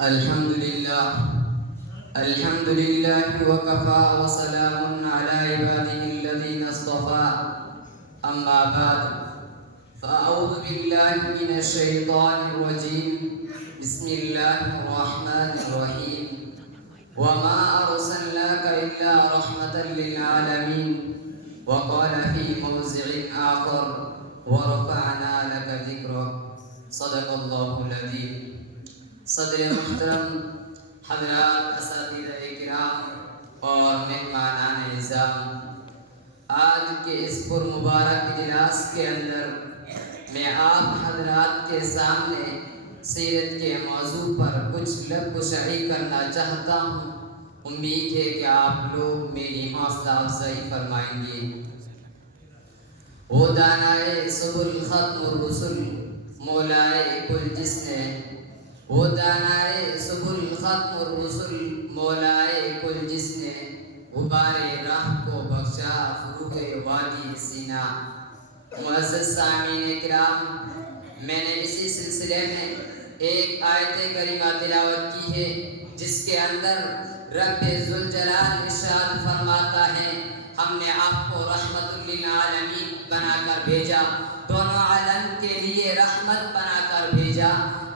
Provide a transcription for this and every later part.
الحمد لله الحمد لله وكفى وسلام على عباده الذين اصطفى أما بعد فأعوذ بالله من الشيطان الرجيم بسم الله الرحمن الرحيم وما أرسلناك إلا رحمة للعالمين وقال في موضع آخر ورفعنا لك ذكرك صدق الله العظيم صدر محترم حضرات اساتذہ کرام اور مہمانان اعزام، آج کے اس پر مبارک اجلاس کے اندر میں آپ حضرات کے سامنے سیرت کے موضوع پر کچھ لب گشائی کرنا چاہتا ہوں۔ امید ہے کہ آپ لوگ میری حوصلہ افزائی فرمائیں گے۔ وہ دانائے سبل ختم الرسل مولائے کل جس نے، وہ دانائے سبل ختم الرسل مولائے کل جس نے، غبار راہ کو بخشا فروغ وادی سینا۔ معزز سامعین کرام، میں نے اسی سلسلے میں ایک آیت کریمہ تلاوت کی ہے جس کے اندر رب ذوالجلال ارشاد فرماتا ہے، ہم نے آپ کو رحمت للعالمین بنا کر بھیجا، دونوں عالم کے لیے رحمت بنا کر بھیجا۔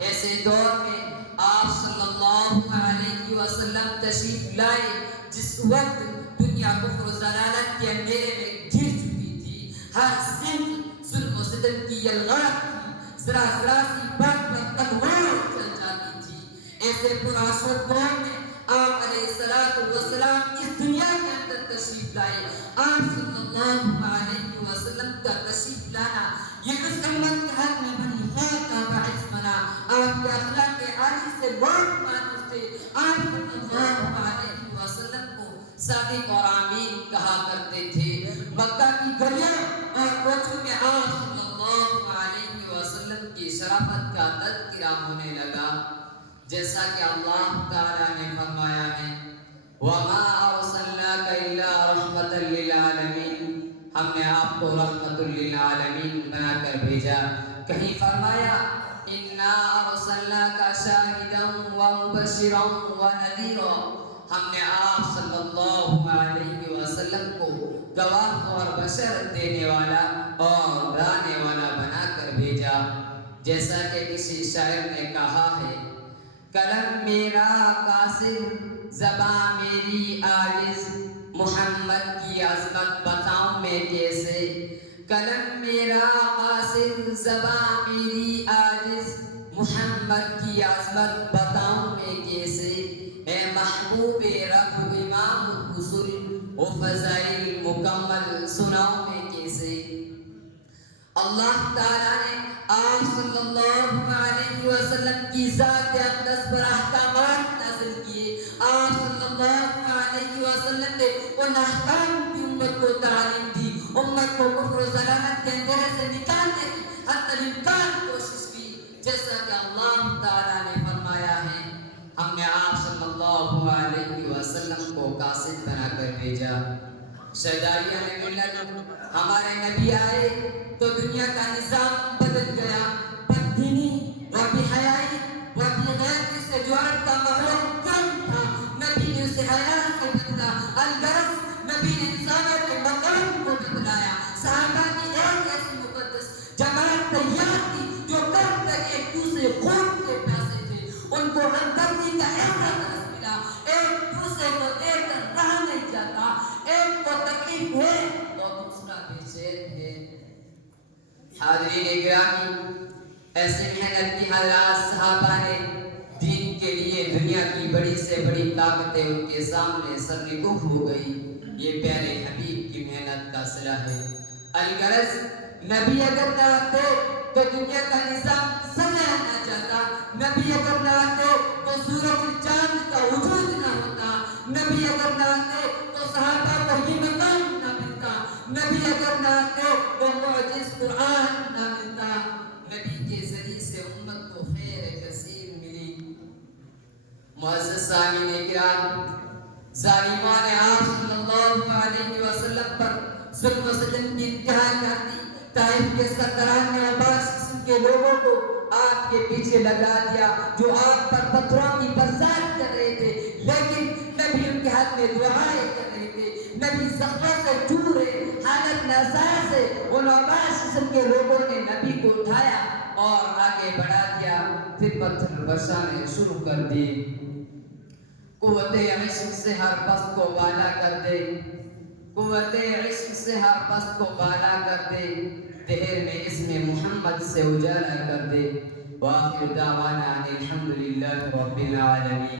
ایسے دور میں آپ صلی اللہ علیہ وسلم تشریف لائے جس وقت دنیا کفر و ضلالت کے اندھیرے میں گھر چکی تھی، ہر صنف ظلم و ستم کی یلغار تھی، ذرا ذرا سی بات پر تلوار چل جاتی تھی۔ ایسے پرآشوب دور میں آپ علیہ السلام اس دنیا کے اندر تشریف لائے۔ آپ صلی اللہ علیہ وسلم کا تشریف لانا یہ اس امت کے حق میں بنی خیر کا باعث بنا۔ آپ کے اخلاق عالی سے بہت معروف تھے۔ آپ صلی اللہ علیہ وسلم کو صادق اور امین کہا کرتے تھے۔ مکہ کی گلیوں اور کوچوں میں آپ صلی اللہ علیہ وسلم کی شرافت کا تذکرہ ہونے لگا، جیسا کہ اللہ تعالیٰ نے فرمایا ہے، وَمَا أَرْسَلْنَاكَ إِلَّا رَحْمَةً لِّلْعَالَمِينَ، ہم نے آپ کو رحمت للعالمین بنا کر بھیجا۔ کہیں فرمایا إِنَّا أَرْسَلْنَاكَ شَاهِدًا وَمُبَشِّرًا وَنَذِيرًا، ہم نے آپ صلی اللہ علیہ وسلم کو گواہ اور بشر دینے والا اور ڈرانے والا بنا کر بھیجا۔ جیسا کہ کسی شاعر نے کہا ہے، قلم میرا قاصر زباں میری عاجز، محمد کی عظمت بتاؤں میں کیسے۔ قلم میرا قاصر زباں میری عاجز، محمد کی عظمت بتاؤں میں کیسے۔ اے محبوب رب امام الرسل، وہ فضائل مکمل سناؤں میں کیسے۔ اللہ تعالیٰ نے آپ صلی اللہ علیہ وسلم کی ذات اقدس پر احکامات نازل کیے۔ آپ صلی اللہ علیہ وسلم نے ان احکام کی امت کو تعلیم دی، امت کو کفر و ضلالت کے اندھیرے سے نکالنے کی حتی الامکان کوشش کی، جیسا کہ اللہ تعالیٰ نے فرمایا ہے، ہم نے آپ صلی اللہ علیہ وسلم کو قاصد بنا کر بھیجا۔ شہدائیہ ملت، ہمارے نبی آئے تو دنیا کا نظام بدل گیا۔ بددینی و بے حیائی و بے غیرتی سے جو عرب کا ماحول کم تھا، نبی نے اسے حیا سے بدلا۔ الغرض نبی نے انسانوں کے مقام کو بدلایا۔ صحابہ کی ایک ایسی مقدس جماعت تیار کی جو کم تک ایک دوسرے خون کے پیاسے تھے، ان کو ہمدردی کا ایسا درس ملا، ایک دوسرے کو دیکھ کر رہا نہیں جاتا، ایک کو تکلیف ہے تو دوسرا بے چین ہے۔ حاضرین گرامی، ایسے محنت کی حضرات صحابہ نے دین کے لیے دنیا کی بڑی سے بڑی طاقتیں ان کے سامنے سرنگو ہو گئی۔ یہ پیارے حبیب کی محنت کا صلہ ہے۔ الغرض نبی اگر نہ آتے تو دنیا کا نظام سمجھا نہ جاتا، نبی اگر نہ آتے تو سورج چاند کا وجود نہ ہوتا، نبی اگر نہ آتے تو صحابہ کو یہ مقام نہ ملتا، نبی اگر نہ آتے تو معجز قرآن نہ ملتا۔ نبی کے ذریعے سے امت کو خیر کثیر ملی۔ معزز سامعین کرام، ظالموں نے آپ صلی اللہ علیہ وسلم پر ظلم و ستم کی انتہا کر دی۔ طائف کے سرداران نے عباس قسم کے لوگوں کو آپ کے پیچھے لگا دیا جو آپ پر پتھروں کی برسات کر رہے تھے، لیکن نبی ان کے حق میں دعائیں کر رہے تھے، نبی زخموں سے چور رہے، حالت ناساز ہے۔ ان عباس قسم کے لوگوں نے نبی کو اٹھایا اور آگے بڑھا دیا، پھر پتھر برسانے شروع کر دیے۔ قوت عشق سے ہر پست کو بالا کر دے، قوت عشق سے ہر پست کو بالا کر دے، دہر میں اسم محمد سے اجالا کر دے۔ وآخر دعوانا ان الحمدللہ رب العالمین۔